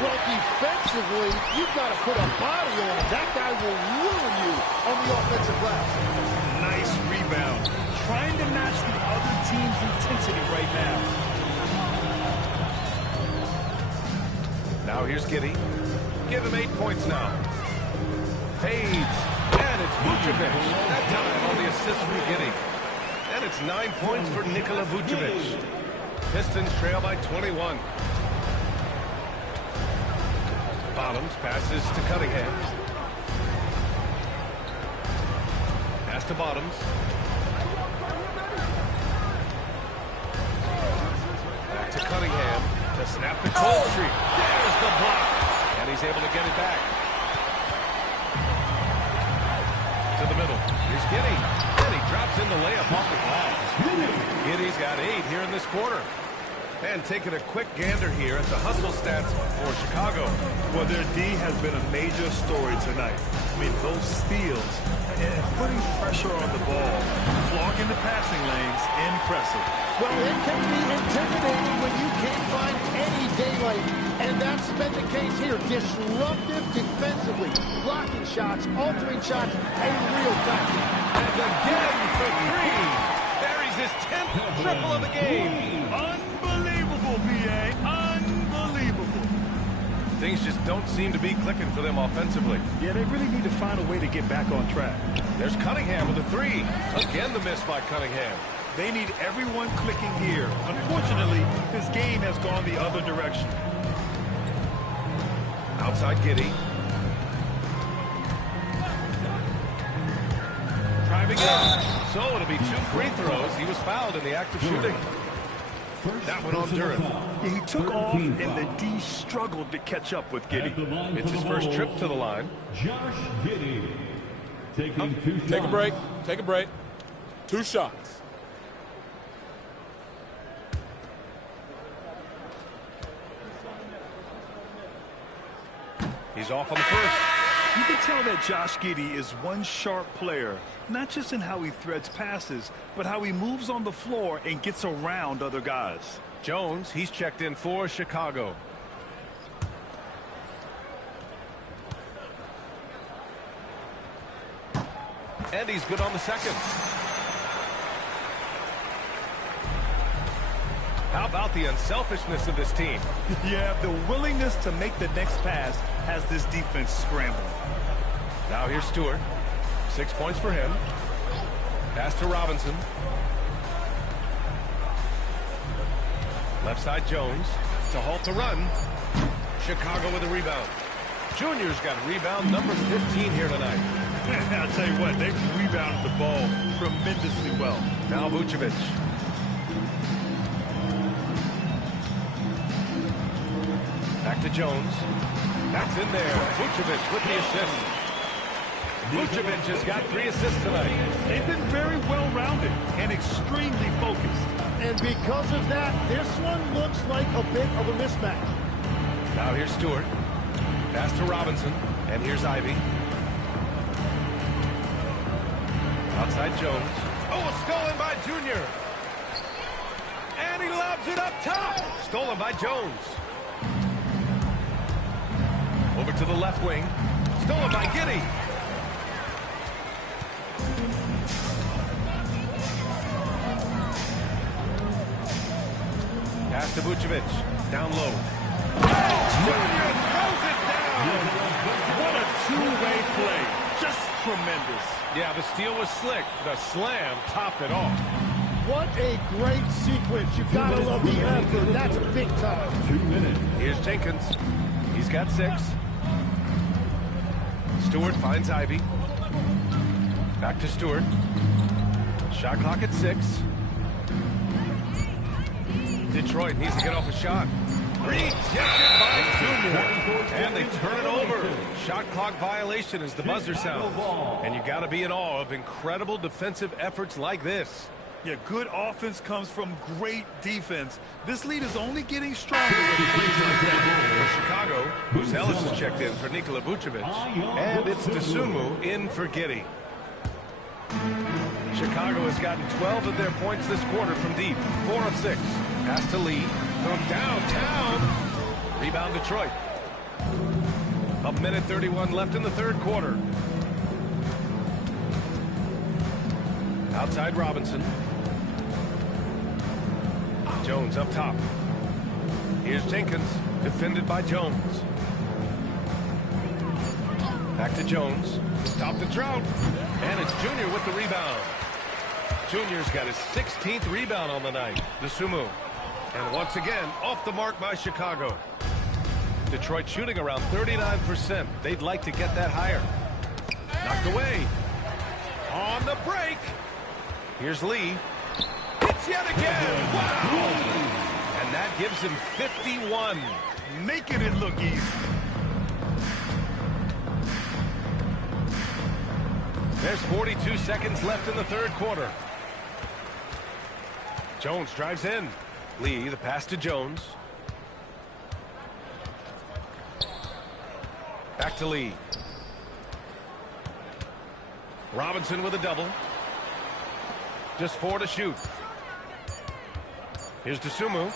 Well, defensively, you've got to put a body on him. That guy will ruin you on the offensive glass. Nice rebound. Trying to match the other team's intensity right now. Now here's Giddey. Give him 8 points now. Fades. And it's Vucevic, that time on the assist from Giddey. And it's 9 points for Nikola Vucevic. Pistons trail by 21. Bottoms passes to Cunningham. Pass to Bottoms. Back to Cunningham to snap the cold streak. There's the block. And he's able to get it back. To the middle. Here's Giddey. And he drops in the layup off the glass. Giddey's got 8 here in this quarter. And taking a quick gander here at the hustle stats for Chicago. Well, their D has been a major story tonight. I mean, those steals and putting pressure on the ball, clogging the passing lanes, impressive. Well, it can be intimidating when you can't find any daylight, and that's been the case here. Disruptive defensively, blocking shots, altering shots, a real factor. And again for 3. Buries his 10th triple of the game. Unbelievable, B.A. Unbelievable. Things just don't seem to be clicking for them offensively. Yeah, they really need to find a way to get back on track. There's Cunningham with a 3. Again, the miss by Cunningham. They need everyone clicking here. Unfortunately, this game has gone the other direction. Outside Giddey. Driving in. So it'll be 2 free throws. He was fouled in the act of shooting. That one on Duran. Yeah, he took off, and the D struggled to catch up with Giddey. It's his first trip to the line. Josh Giddey taking 2 shots. Take a break. Take a break. 2 shots. He's off on the first. You can tell that Josh Giddey is one sharp player, not just in how he threads passes, but how he moves on the floor and gets around other guys. Jones, he's checked in for Chicago. And he's good on the second. How about the unselfishness of this team? Yeah, the willingness to make the next pass has this defense scrambling. Now here's Stewart. 6 points for him. Pass to Robinson. Left side Jones to halt the run. Chicago with a rebound. Junior's got rebound number 15 here tonight. I'll tell you what, they've rebounded the ball tremendously well. Now Vucevic. Back to Jones. That's in there. Vucevic with the assist. Vucevic has got 3 assists tonight. They've been very well-rounded and extremely focused. And because of that, this one looks like a bit of a mismatch. Now here's Stewart. Pass to Robinson. And here's Ivy. Outside Jones. Oh, stolen by Junior. And he lobs it up top. Stolen by Jones. Over to the left wing. Stolen by Giddey. Pass to Vucevic. Down low. Junior throws it down. What a two-way play. Just tremendous. Yeah, the steal was slick. The slam topped it off. What a great sequence. You've got to love the effort. That's big time. 2 minutes. Here's Jenkins. He's got 6. Stewart finds Ivy. Back to Stewart. Shot clock at 6. Detroit needs to get off a shot. Rejected by Junior. And they turn it over. Shot clock violation as the buzzer sounds. And you got to be in awe of incredible defensive efforts like this. Yeah, good offense comes from great defense. This lead is only getting stronger with plays like that. For Chicago, Bruce Ellis is checked in for Nikola Vucevic. And it's Dosunmu in for Giddey. Chicago has gotten 12 of their points this quarter from deep. 4 of 6. Pass to Lee. From downtown. Rebound Detroit. 1:31 left in the third quarter. Outside Robinson. Jones up top. Here's Jenkins. Defended by Jones. Back to Jones. Stop the drought. And it's Junior with the rebound. Junior's got his 16th rebound on the night. DeSumo. And once again, off the mark by Chicago. Detroit shooting around 39%. They'd like to get that higher. Knocked away. On the break. Here's Lee. Hits yet again. Wow. And that gives him 51. Making it look easy. There's 42 seconds left in the third quarter. Jones drives in. Lee, the pass to Jones. Back to Lee. Robinson with a double. Just 4 to shoot. Here's DeSumo.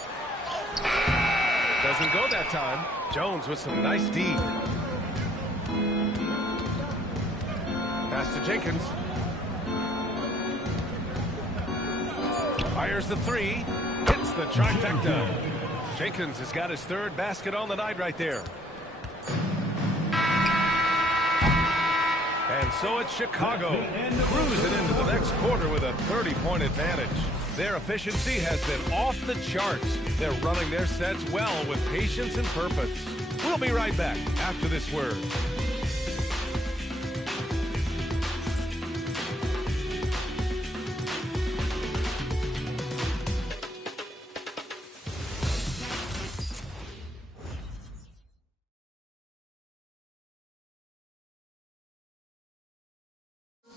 Doesn't go that time. Jones with some nice D. Pass to Jenkins. Fires the 3. Hits the trifecta. Jenkins has got his 3rd basket on the night right there. And so it's Chicago cruising into the next quarter with a 30-point advantage. Their efficiency has been off the charts. They're running their sets well with patience and purpose. We'll be right back after this word.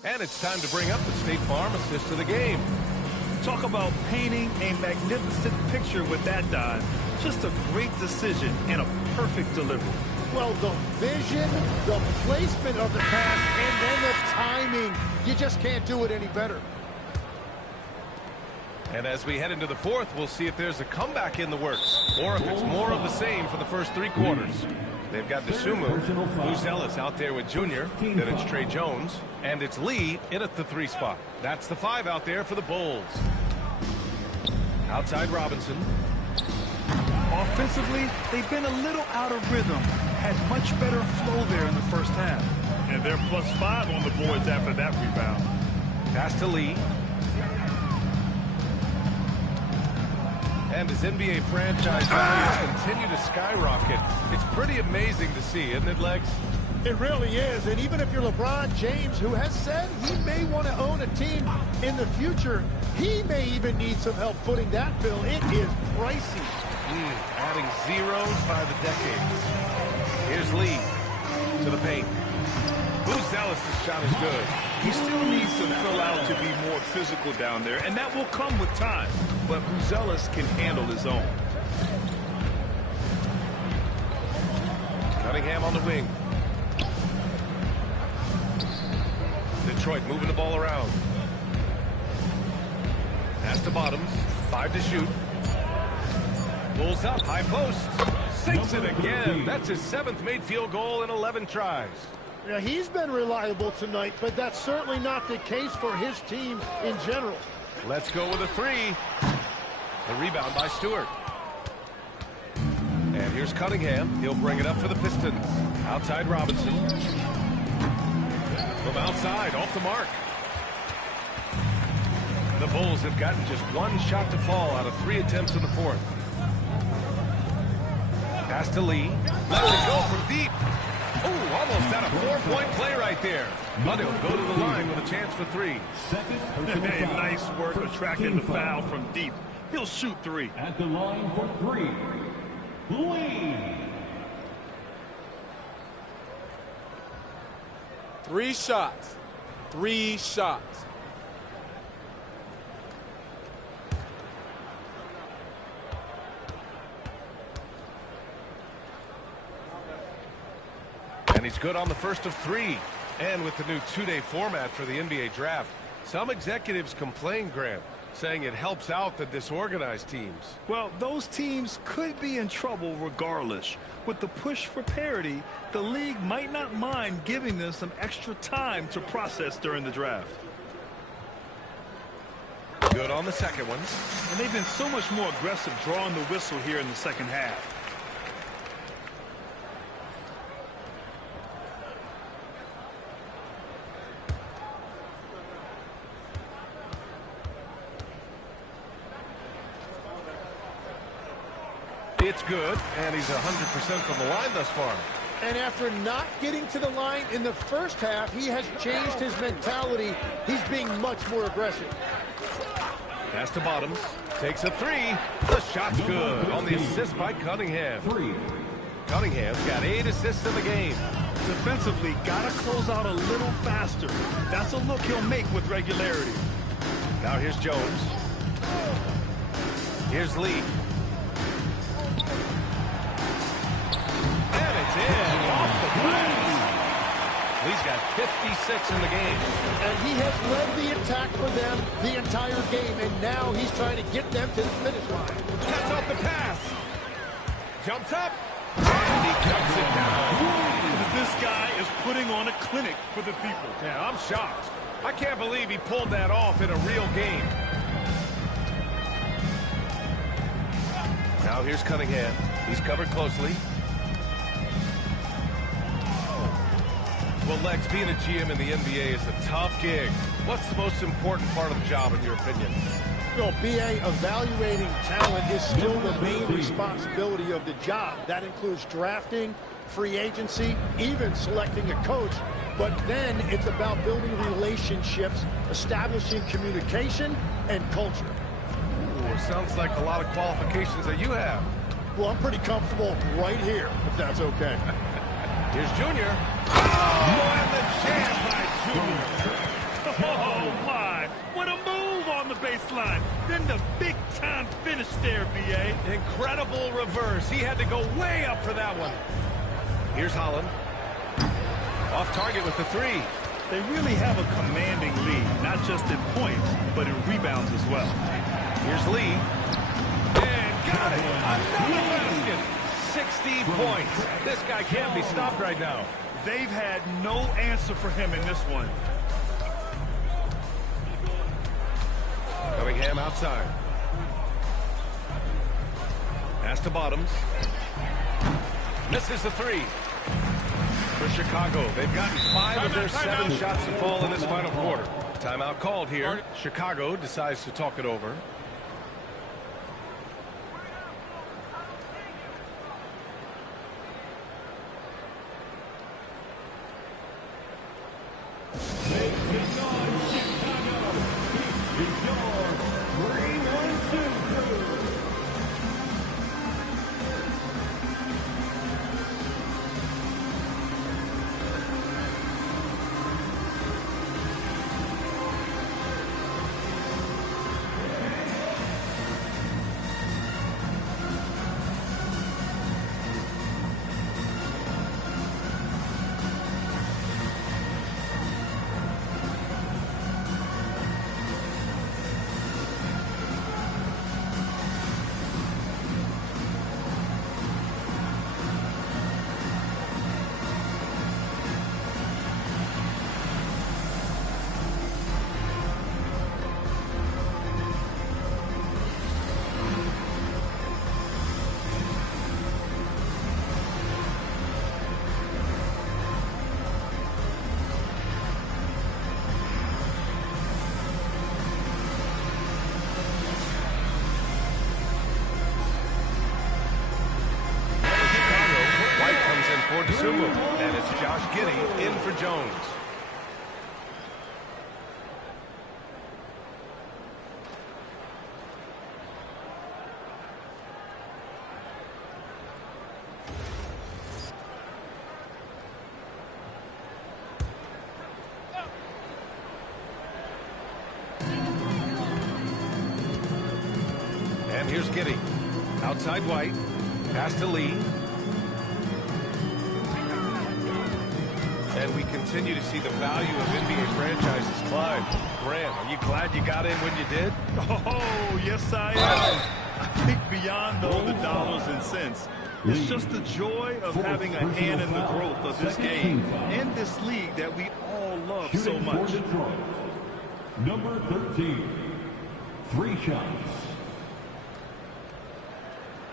And it's time to bring up the State Farm assist of the game. Talk about painting a magnificent picture with that dive. Just a great decision and a perfect delivery. Well, the vision, the placement of the pass, and then the timing. You just can't do it any better. And as we head into the fourth, we'll see if there's a comeback in the works or if it's more of the same for the first 3 quarters. They've got DeSumo, Buzelis out there with Junior. Then it's Trey Jones. And it's Lee in at the 3 spot. That's the 5 out there for the Bulls. Outside Robinson. Offensively, they've been a little out of rhythm. Had much better flow there in the first half. And they're +5 on the boards after that rebound. Pass to Lee. And his NBA franchise values continue to skyrocket. It's pretty amazing to see, isn't it, Legs? It really is. And even if you're LeBron James, who has said he may want to own a team in the future, he may even need some help footing that bill. It is pricey. Adding zeros by the decades. Here's Lee to the paint. Buzelis' shot is good. He still needs to fill out to be more physical down there, and that will come with time. But Buzelis can handle his own. Cunningham on the wing. Detroit moving the ball around. Pass to Bottoms. 5 to shoot. Pulls up, high post. Sinks it again. That's his 7th made field goal in 11 tries. Yeah, he's been reliable tonight, but that's certainly not the case for his team in general. Let's go with a 3. The rebound by Stewart. And here's Cunningham. He'll bring it up for the Pistons. Outside Robinson. From outside, off the mark. The Bulls have gotten just 1 shot to fall out of 3 attempts in the 4th. Pass to Lee. Lets it go from deep. Oh, almost had a 4-point play right there. But he'll go to the line with a chance for 3. Hey, nice work attracting the foul from deep. He'll shoot 3. At the line for 3, Lee. 3 shots. 3 shots. And he's good on the first of 3. And with the new 2-day format for the NBA draft, some executives complain, Grant, saying it helps out the disorganized teams. Well, those teams could be in trouble regardless. With the push for parity, the league might not mind giving them some extra time to process during the draft. Good on the second one. And they've been so much more aggressive drawing the whistle here in the second half. It's good, and he's 100% from the line thus far. And after not getting to the line in the first half, he has changed his mentality. He's being much more aggressive. Pass to Bottoms. Takes a three. The shot's good on the assist by Cunningham. Cunningham's got 8 assists in the game. Defensively, got to close out a little faster. That's a look he'll make with regularity. Now here's Jones. Here's Lee. And it's in off the glass. Lee's got 56 in the game. And he has led the attack for them the entire game, and now he's trying to get them to the finish line. Cuts off the pass. Jumps up. And he cuts it down. This guy is putting on a clinic for the people. Yeah, I'm shocked. I can't believe he pulled that off in a real game. Now here's Cunningham. He's covered closely. Well, Lex, being a GM in the NBA is a tough gig. What's the most important part of the job, in your opinion? Well, BA, evaluating talent is still the main responsibility of the job. That includes drafting, free agency, even selecting a coach. But then it's about building relationships, establishing communication, and culture. Ooh, sounds like a lot of qualifications that you have. Well, I'm pretty comfortable right here, if that's okay. Here's Junior. Oh, and the jam by Junior. Oh, my. What a move on the baseline. Then the big-time finish there, B.A. Incredible reverse. He had to go way up for that one. Here's Holland. Off target with the three. They really have a commanding lead, not just in points, but in rebounds as well. Here's Lee. And got it. Another basket. 60 points. This guy can't be stopped right now. They've had no answer for him in this one. Cunningham outside. Pass to Bottoms. Misses the three. For Chicago, they've gotten 5 of their 7 shots to fall in this final quarter. Timeout called here. Chicago decides to talk it over. And it's Josh Giddey in for Jones. And here's Giddey. Outside White. Pass to Lee. And we continue to see the value of NBA franchises climb. Grant, are you glad you got in when you did? Oh, yes, I am. I think beyond all the dollars and cents, it's just the joy of having a hand in the growth of this game and this league that we all love so much. Number 13, 3 shots.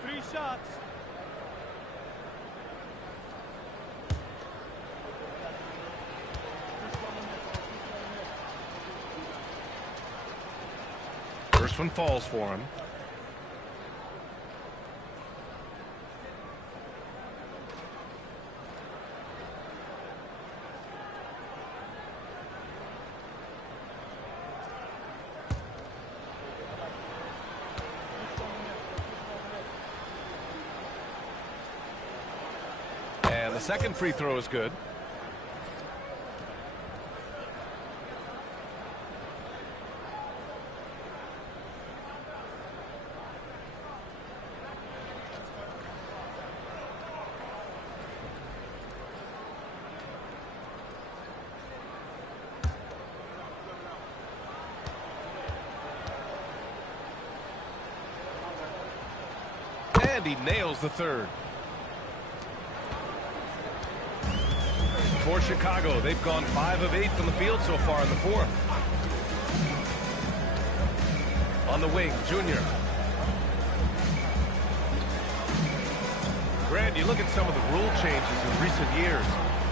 3 shots. First one falls for him. The second free throw is good. And he nails the third. For Chicago, they've gone 5 of 8 from the field so far in the fourth. On the wing, Junior. Grant, you look at some of the rule changes in recent years.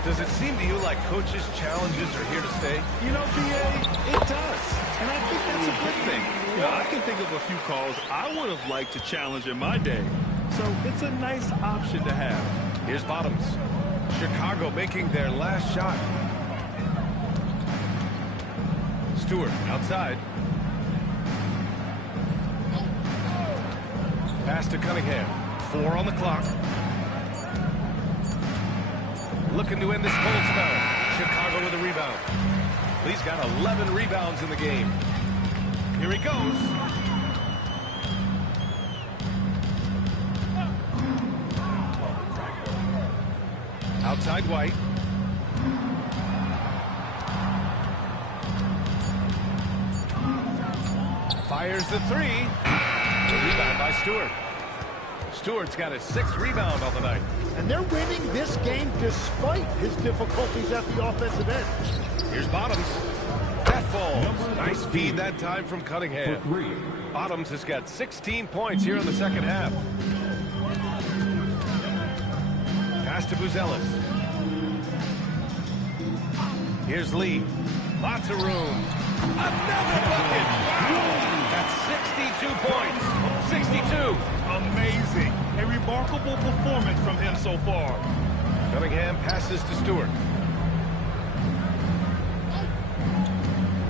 Does it seem to you like coaches' challenges are here to stay? You know, B.A., it does. And I think that's a good thing. You know, I can think of a few calls I would have liked to challenge in my day. So it's a nice option to have. Here's Bottoms. Chicago making their last shot. Stewart outside. Pass to Cunningham. 4 on the clock. Looking to end this cold spell. Chicago with a rebound. He's got 11 rebounds in the game. Here he goes. Outside White. Fires the three. The rebound by Stewart. Stewart's got his 6th rebound on the night. And they're winning this game despite his difficulties at the offensive end. Here's Bottoms. That falls. Nice feed that time from Cunningham. Bottoms has got 16 points here in the second half. Pass to Buzelis. Here's Lee. Lots of room. Another bucket. Wow. That's 62 points. 62. Amazing. A remarkable performance from him so far. Cunningham passes to Stewart.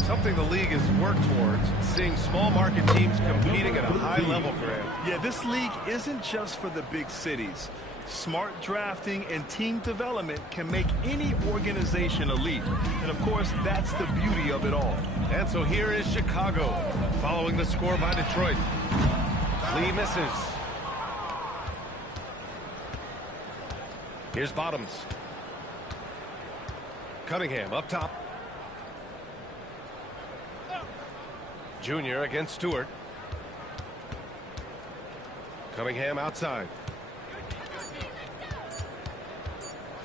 Something the league has worked towards, seeing small market teams competing at a high level, Grant. Yeah, this league isn't just for the big cities. Smart drafting and team development can make any organization elite. And of course, that's the beauty of it all. And so here is Chicago, following the score by Detroit. Lee misses. Here's Bottoms. Cunningham up top. Junior against Stewart. Cunningham outside.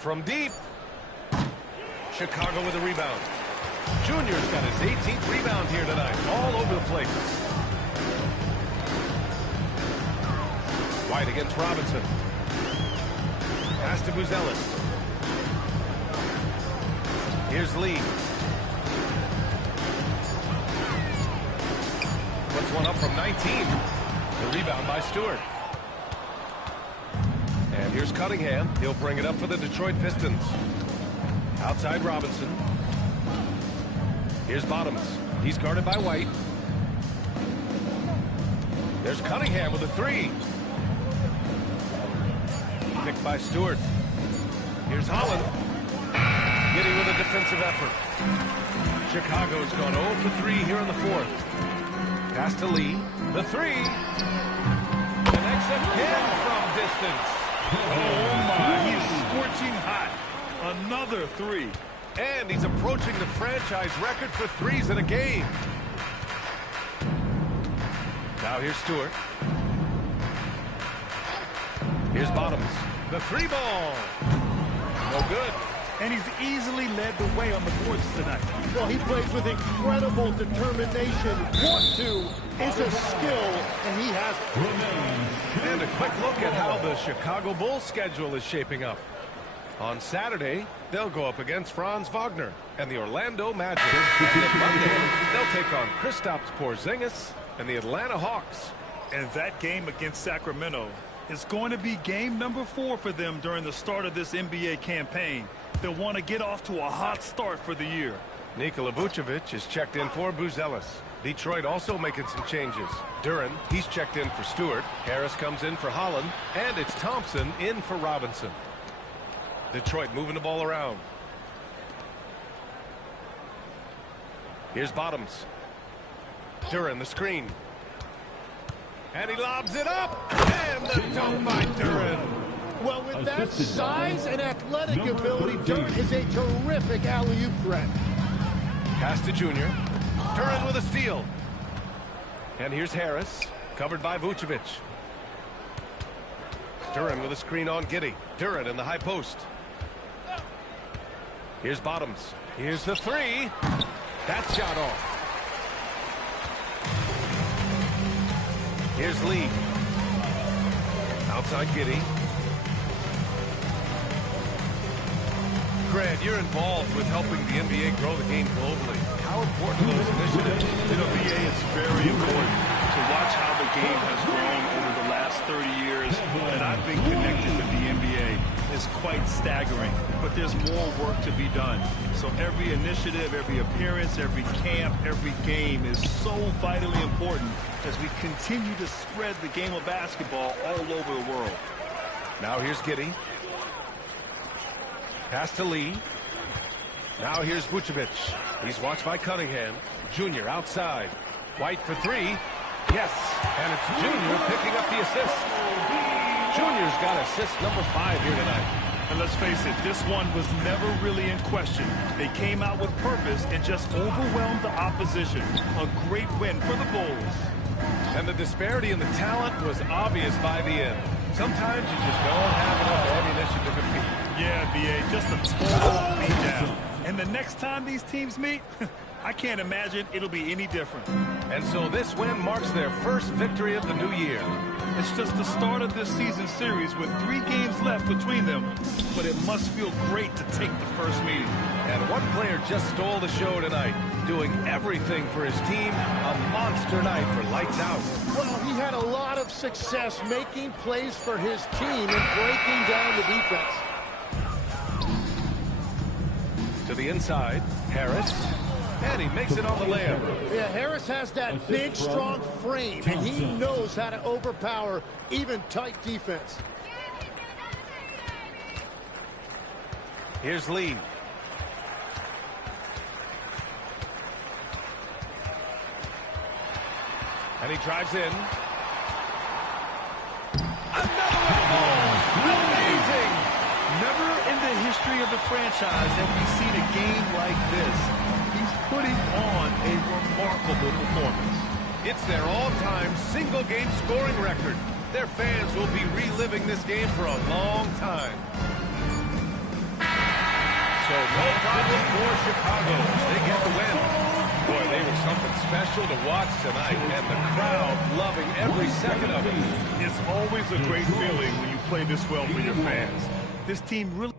From deep. Chicago with a rebound. Junior's got his 18th rebound here tonight. All over the place. White against Robinson. Pass to Buzelis. Here's Lee. Puts one up from 19. The rebound by Stewart. And here's Cunningham. He'll bring it up for the Detroit Pistons. Outside Robinson. Here's Bottoms. He's guarded by White. There's Cunningham with a three. Picked by Stewart. Here's Holland. Getting with a defensive effort. Chicago's gone 0 for 3 here in the fourth. Pass to Lee. The three. Connects again from distance. Oh my, he's scorching hot. Another three. And he's approaching the franchise record for threes in a game. Now here's Stewart. Here's Bottoms. The three ball. No good. And he's easily led the way on the boards tonight. Well, he plays with incredible determination. Want to is a skill, and he has it. And a quick look at how the Chicago Bulls schedule is shaping up. On Saturday, they'll go up against Franz Wagner and the Orlando Magic. And then Monday, they'll take on Kristaps Porzingis and the Atlanta Hawks. And that game against Sacramento is going to be game number 4 for them during the start of this NBA campaign. They'll want to get off to a hot start for the year. Nikola Vucevic is checked in for Buzelis. Detroit also making some changes. Duran, he's checked in for Stewart. Harris comes in for Holland. And it's Thompson in for Robinson. Detroit moving the ball around. Here's Bottoms. Duran, the screen. And he lobs it up. And the dunk by Duran. Well, with that size and athletic ability, Duran is a terrific alley-oop threat. Pass to Junior. Duran with a steal. And here's Harris, covered by Vucevic. Duran with a screen on Giddey. Duran in the high post. Here's Bottoms. Here's the three. That shot off. Here's Lee. Outside Giddey. Grant, you're involved with helping the NBA grow the game globally. How important are those initiatives? You know, BA, it's very important to watch how the game has grown over the last 30 years that I've been connected with the NBA. Is quite staggering, but there's more work to be done. So every initiative, every appearance, every camp, every game is so vitally important as we continue to spread the game of basketball all over the world. Now here's Giddey. Pass to Lee. Now here's Vucevic. He's watched by Cunningham. Junior outside. White for three. Yes, and it's Junior picking up the assist. Junior's got assist number 5 here tonight. And let's face it, this one was never really in question. They came out with purpose and just overwhelmed the opposition. A great win for the Bulls. And the disparity in the talent was obvious by the end. Sometimes you just don't have enough ammunition to compete. Yeah, BA, just a total beatdown. And the next time these teams meet, I can't imagine it'll be any different. And so this win marks their first victory of the new year. It's just the start of this season series with 3 games left between them, but it must feel great to take the first meeting. And one player just stole the show tonight, doing everything for his team. A monster night for lights out. Well, he had a lot of success making plays for his team and breaking down the defense. To the inside, Harris. And he makes it on the layup. Yeah, Harris has that big, strong frame, and he knows how to overpower even tight defense. Here's Lee. And he drives in. Another one falls. Amazing. Never in the history of the franchise have we seen a game like this. He's putting on a remarkable performance. It's their all-time single-game scoring record. Their fans will be reliving this game for a long time. So no problem for Chicago as they get the win. Boy, they were something special to watch tonight, and the crowd loving every second of it. It's always a great feeling when you play this well for your fans. This team really